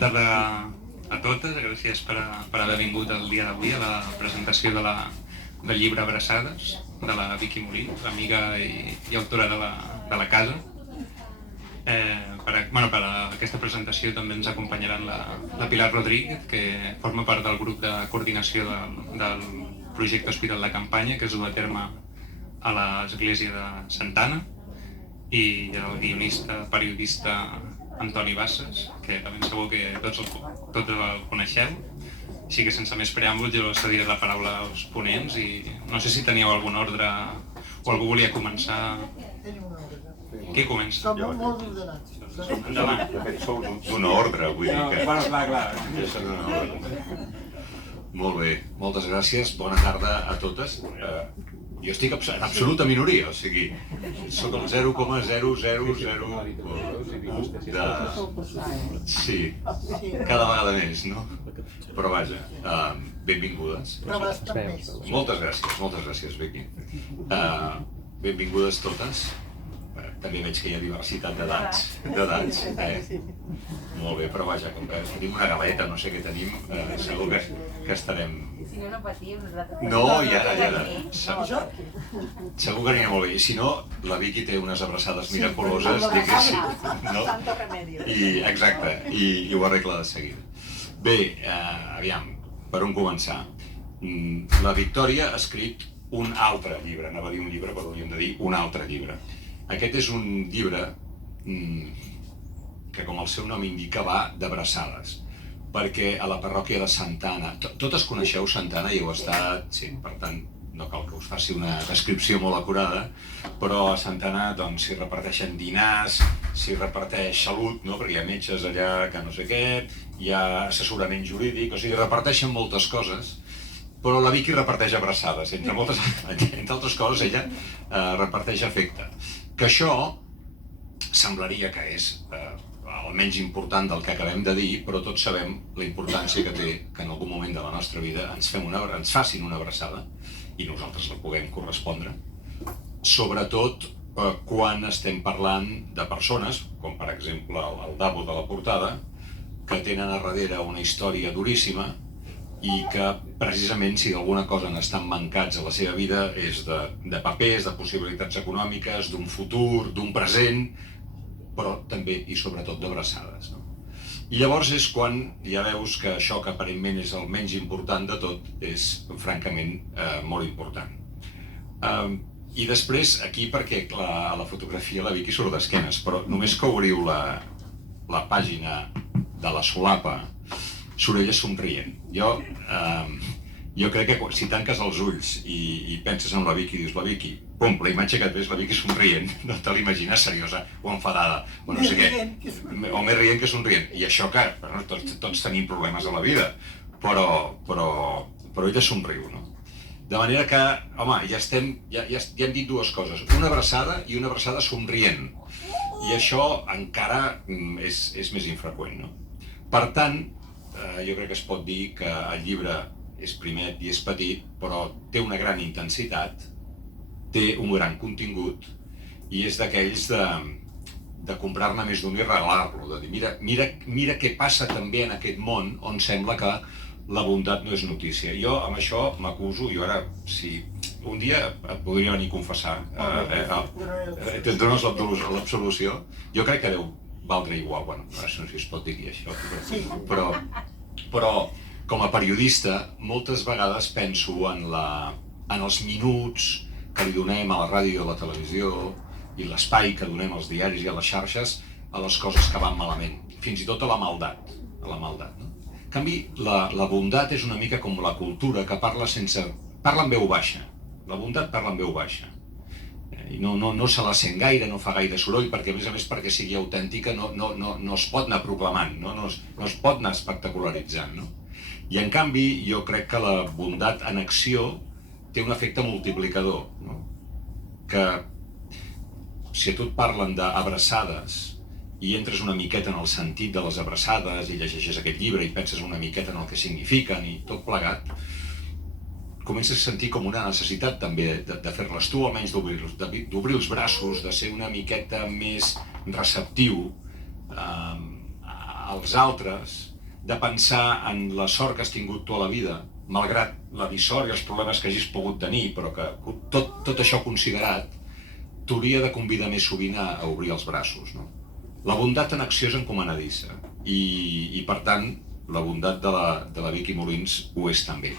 tarda a totes, gràcies per haver vingut el dia d'avui a la presentació del llibre Abraçades, de la Vicky Molins, amiga i autora de la casa. Per aquesta presentació també ens acompanyaran la Pilar Rodríguez, que forma part del grup de coordinació del projecte Hospital de Campanya, que es du a terme a l'església de Santa Anna, i el guionista, periodista Antoni Bassas, que també segur que tots el coneixeu. Així que sense més preàmbuls jo cediré la paraula als ponents i no sé si teníeu algun ordre o algú volia començar. Qui comença? Som molt ordenats. Endavant. De fet, sou d'una ordre, vull dir que... Clar. Molt bé, moltes gràcies, bona tarda a totes. Jo estic en absoluta minoria, o sigui, sóc el 0,0001 de... Sí, cada vegada més, no? Però vaja, benvingudes. Però bastant més. Moltes gràcies, Vicky. Benvingudes totes. També veig que hi ha diversitat d'edats. Molt bé, però vaja, com que tenim una galeta, no sé què tenim, segur que estarem... Si no, no patim, nosaltres... No, i ara. Segur que anirà molt bé. I si no, la Vicky té unes abraçades miraculoses, diguéssim. Santo remedio. Exacte, i ho arregla de seguida. Bé, aviam, per on començar? La Victòria ha escrit un altre llibre, anava a dir un llibre, però hauríem de dir un altre llibre. Aquest és un llibre que, com el seu nom indica, va d'abraçades, perquè a la parròquia de Santa Anna, totes coneixeu Santa Anna i heu estat, sí, per tant, no cal que us faci una descripció molt acurada, però a Santa Anna doncs, s'hi reparteixen dinars, s'hi reparteix salut, no? Perquè hi ha metges allà que no sé què, hi ha assessorament jurídic, o sigui, reparteixen moltes coses, però la Vicky reparteix abraçades, entre altres coses ella reparteix afecte. Que això semblaria que és el menys important del que acabem de dir, però tots sabem la importància que té que en algun moment de la nostra vida ens facin una abraçada i nosaltres la puguem correspondre, sobretot quan estem parlant de persones, com per exemple el Davo de la portada, que tenen a darrere una història duríssima i que precisament si d'alguna cosa n'estan mancats a la seva vida és de papers, de possibilitats econòmiques, d'un futur, d'un present, però també i sobretot d'abraçades. I llavors és quan ja veus que això que aparentment és el menys important de tot és francament molt important. I després aquí, perquè a la fotografia la Vicky surt d'esquenes, però només que obriu la pàgina de la solapa surt ella somrient. Jo crec que si tanques els ulls i penses en la Vicky i dius la Vicky, pum, la imatge que et ve és la Vicky somrient, no te l'imagines seriosa o enfadada, o no sé què, o més rient que somrient. I això que tots tenim problemes a la vida, però ella somriu, no? De manera que, home, ja hem dit dues coses, una abraçada i una abraçada somrient, i això encara és més infreqüent, no? Per tant, jo crec que es pot dir que el llibre és primet i és petit, però té una gran intensitat, té un gran contingut i és d'aquells de comprar-ne més d'un i regalar-lo, de dir mira què passa també en aquest món on sembla que la bondat no és notícia. Jo amb això m'acuso, jo ara, si un dia et podria venir a confessar, te'n dones l'absolució, jo crec que deu valdre igual, bueno, no sé si es pot dir això, però com a periodista moltes vegades penso en els minuts que li donem a la ràdio i a la televisió i l'espai que donem als diaris i a les xarxes a les coses que van malament, fins i tot a la maldat, no? En canvi, la bondat és una mica com la cultura que parla en veu baixa, la bondat parla en veu baixa. I no se la sent gaire, no fa gaire soroll, perquè a més perquè sigui autèntica no es pot anar proclamant, no es pot anar espectacularitzant, no? I en canvi jo crec que la bondat en acció té un efecte multiplicador, no? Que si a tu et parlen d'abraçades i entres una miqueta en el sentit de les abraçades i llegeixes aquest llibre i penses una miqueta en el que signifiquen i tot plegat, comences a sentir com una necessitat també de fer-les tu, almenys d'obrir els braços, de ser una miqueta més receptiu als altres de pensar en la sort que has tingut tu a la vida, malgrat la dissort i els problemes que hagis pogut tenir, però que tot això considerat t'hauria de convidar més sovint a obrir els braços, no? La bondat en acció és encomanadissa i per tant, la bondat de la Vicky Molins ho és també.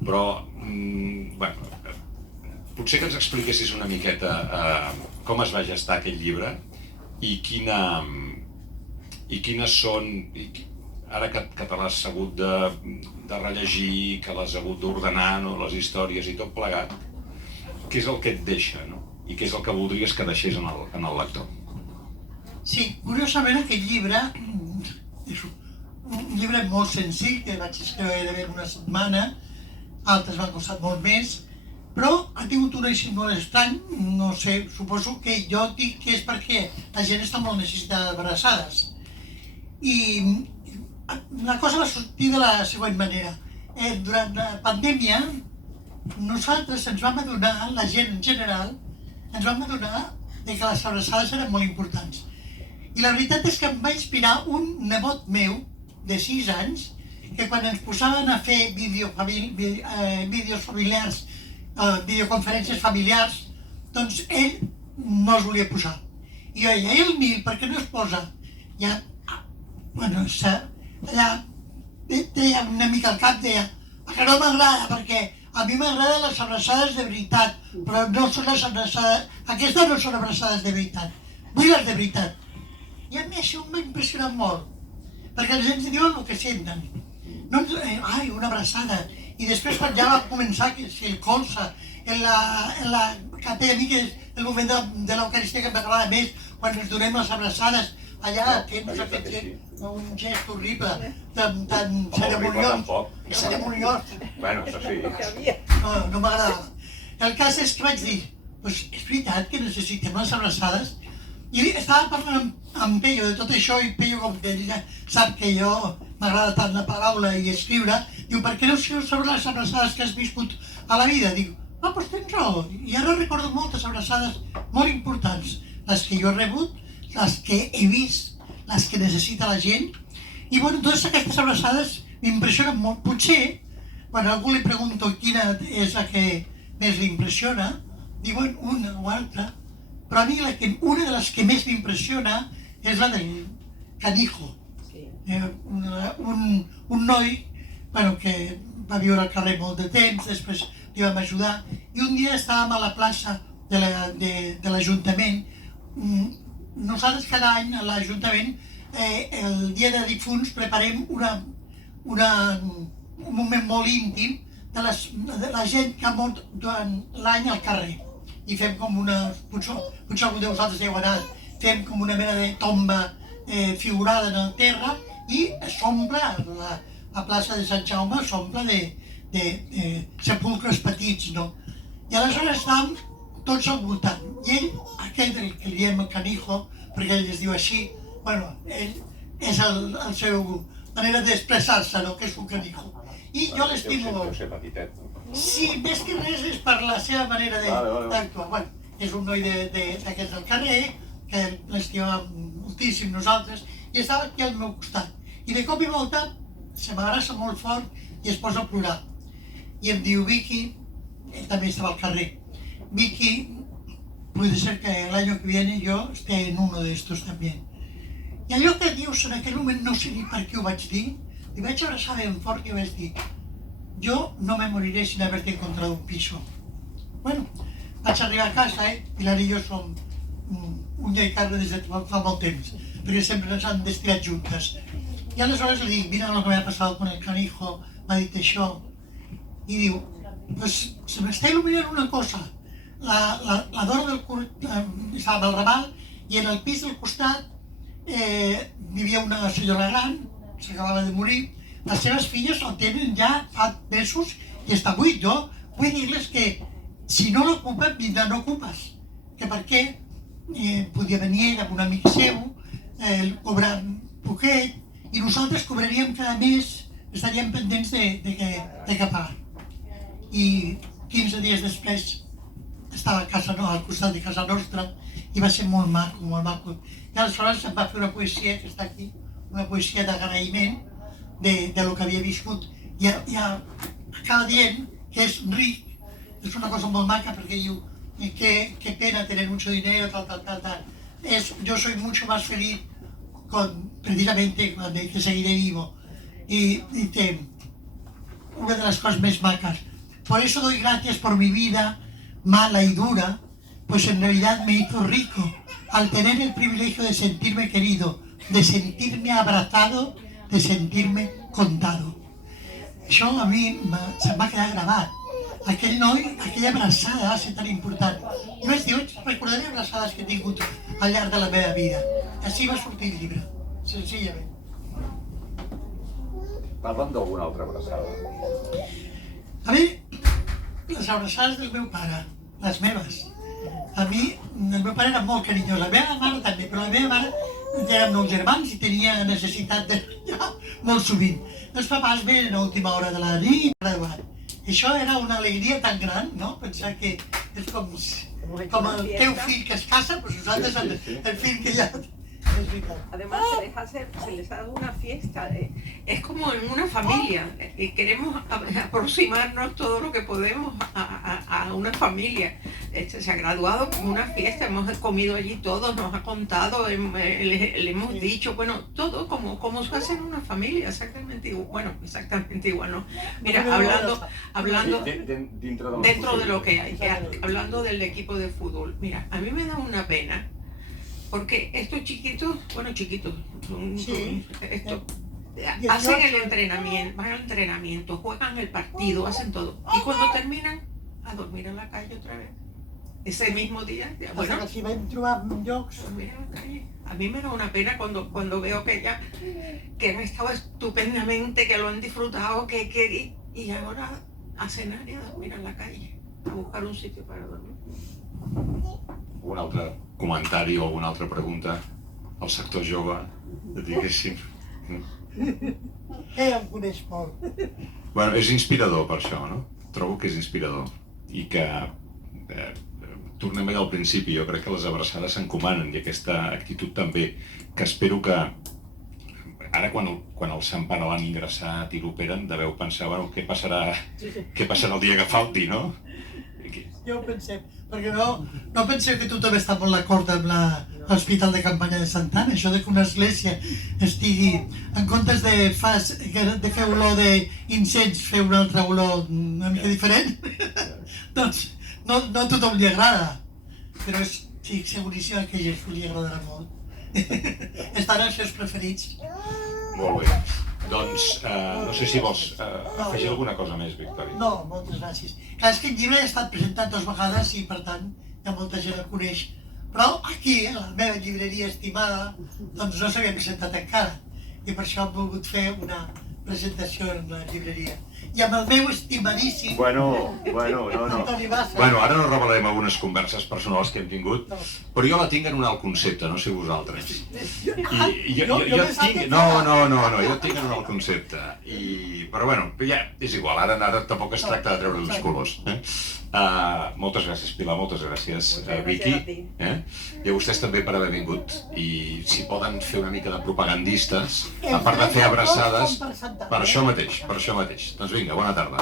Però, bueno, potser que ens expliquessis una miqueta com es va gestar aquest llibre i quines són, ara que te l'has hagut de rellegir, que l'has hagut d'ordenar, no, les històries i tot plegat, què és el que et deixa, no? I què és el que voldries que deixés en el lector? Sí, curiosament aquest llibre és un llibre molt senzill, que vaig escriure gairebé una setmana, altres m'han costat molt més, però ha tingut un èxit molt estrany, no sé, suposo que jo dic que és perquè la gent està molt necessitada d'abraçades. I la cosa va sortir de la següent manera. Durant la pandèmia, nosaltres ens vam adonar, la gent en general, ens vam adonar que les abraçades eren molt importants. I la veritat és que em va inspirar un nebot meu, de 6 anys, que quan ens posaven a fer vídeos familiars, videoconferències familiars, doncs ell no es volia posar. I jo deia, el Nil, per què no es posa? Ja, bueno, allà treia una mica el cap, deia, que no m'agrada, perquè a mi m'agraden les abraçades de veritat, però no són les abraçades, aquestes no són abraçades de veritat, vull les de veritat. I a mi això m'ha impressionat molt, perquè els gens diuen el que senten. No, ai, una abraçada. I després quan ja va començar, que si el colze, que a mi que és el moment de l'Eucaristia que m'agrada més, quan ens donem les abraçades, allà fent un gest horrible, tan cerimoniós. Cerimoniós. Bueno, això sí. No m'agradava. El cas és que vaig dir, doncs és veritat que necessitem les abraçades. I estava parlant amb Pello de tot això i Pello, com que ella sap que jo m'agrada tant la paraula i escriure, diu, per què no escrius sobre les abraçades que has viscut a la vida? Diu, doncs tens raó. I ara recordo moltes abraçades molt importants, les que jo he rebut, les que he vist, les que necessita la gent. I bueno, totes aquestes abraçades m'impressionen molt. Potser, quan a algú li pregunto quina és la que més li impressiona, diuen una o altra, però a mi una de les que més m'impressiona és la del Canijo, un noi que va viure al carrer molt de temps, després li vam ajudar, i un dia estàvem a la plaça de l'Ajuntament. Nosaltres cada any a l'Ajuntament, el dia de difunts, preparem un moment molt íntim de la gent que ha mort durant l'any al carrer. I fem com potser algú de vosaltres hi heu anat, fem com una mena de tomba figurada en la terra i s'omple, la plaça de Sant Jaume s'omple de sepulcres petits, no? I aleshores estàvem tots al voltant. I ell, aquell que li diem el Canijo, perquè ell es diu així, bueno, ell és el seu manera d'expressar-se, no?, que és un Canijo. I jo l'estimo molt. Deu ser petitet. Sí, més que res és per la seva manera d'actuar. Bueno, és un noi d'aquests del carrer, que l'estimàvem moltíssim nosaltres, i estava aquí al meu costat. I de cop i volta se m'abraça molt fort i es posa a plorar. I em diu, Vicky, ell també estava al carrer, Vicky, puede ser que el año que viene yo esté en uno de estos también. I allò que dius en aquell moment, no sé ni per què ho vaig dir, li vaig abraçar ben fort i vaig dir, yo no me moriré sin haberte encontrado un piso. Bueno, vaig arribar a casa, Pilar i jo som uña i carne des de fa molt temps, perquè sempre ens han estirat juntes. I aleshores li dic, mira lo que me ha pasado con el Canijo, m'ha dit això. I diu, pues se m'està il·luminant una cosa. La dona del estava al Raval i en el pis del costat vivia una senyora gran, s'acabava de morir. Les seves filles el tenen ja fa mesos i està buit. Jo vull dir-les que si no l'ocupen, vindrà no ocupes. Que perquè podia venir amb un amic seu, cobrant poquet, i nosaltres cobraríem cada mes, estaríem pendents de què pagar. I 15 dies després estava a casa, al costat de casa nostra, i va ser molt maco. I aleshores em va fer una poesia que està aquí, una poesia d'agraïment, de lo que havia viscut. I acaba dient que és ric, és una cosa molt maca perquè diu que pena tener mucho dinero, tal. Yo soy mucho más feliz precisamente cuando dice seguiré vivo. Y dice, una de las cosas más macas, por eso doy gracias por mi vida mala y dura, pues en realidad me hizo rico al tener el privilegio de sentirme querido, de sentirme abrazado, de sentirme contado. Això a mi se'm va quedar gravat. Aquell noi, aquella abraçada va ser tan important. I vaig dir, recordaré abraçades que he tingut al llarg de la meva vida. Així va sortir el llibre, senzillament. Parla'm d'alguna altra abraçada. A mi, les abraçades del meu pare, les meves. A mi, el meu pare era molt carinyós, la meva mare també, però la meva mare érem 9 germans i tenia necessitat de menjar molt sovint. Els papàs venen a última hora de la nit, graduat. Això era una alegria tan gran, no? Pensar que és com el teu fill que es casa, pues nosaltres el fill que ja... Es verdad. Además se les hace una fiesta, es como en una familia, y queremos aproximarnos todo lo que podemos a una familia. Se ha graduado con una fiesta, hemos comido allí todos, nos ha contado, le hemos dicho, bueno, todo como se hace en una familia, exactamente igual, ¿no? Mira, hablando dentro de lo que hay, hablando del equipo de fútbol, mira, a mí me da una pena. Porque estos chiquitos, hacen el entrenamiento, van al entrenamiento, juegan el partido, hacen todo. Y cuando terminan, a dormir en la calle otra vez. Ese mismo día, bueno, Si vam trobar llocs... dormir en la calle. A mí me da una pena cuando veo que han estado estupendamente, que lo han disfrutado, y ahora a cenar y a dormir en la calle, a buscar un sitio para dormir. Algun altre comentari o alguna altra pregunta al sector jove, diguéssim. Em coneix molt. Bueno, és inspirador per això, no? Trobo que és inspirador. I que, tornem allà al principi, jo crec que les abraçades s'encomanen i aquesta actitud també, que espero que ara quan el Sant Pare l'han ingressat i l'operen, deveu pensar, bueno, què passarà el dia que falti, no? Ja ho pensem, perquè no penseu que tothom està molt d'acord amb l'Hospital de Campanya de Santa Anna, això de que una església estigui, en comptes de fer olor d'incens, fer una altra olor una mica diferent, doncs no a tothom li agrada, però estic seguríssima que a Jesús li agradarà molt. Estan els seus preferits. Molt bé. Doncs no sé si vols afegir alguna cosa més, Victòria. No, moltes gràcies. Clar, és que el llibre ja ha estat presentat 2 vegades i per tant ja molta gent el coneix. Però aquí, a la meva llibreria estimada, doncs no s'havia presentat encara. I per això hem volgut fer una presentació en la llibreria. I amb el meu estimadíssim... Bueno, Antoni Bassa. Bueno, ara no revelarem algunes converses personals que hem tingut, però jo la tinc en un alt concepte, no sé vosaltres. Jo tinc... Jo tinc en un alt concepte. Però bueno, ja és igual, ara tampoc es tracta de treure els colors. Moltes gràcies, Pilar, moltes gràcies, Vicky. I a vostès també per haver vingut. I si poden fer una mica de propagandistes, a part de fer abraçades, per això mateix. Doncs vinga, bona tarda.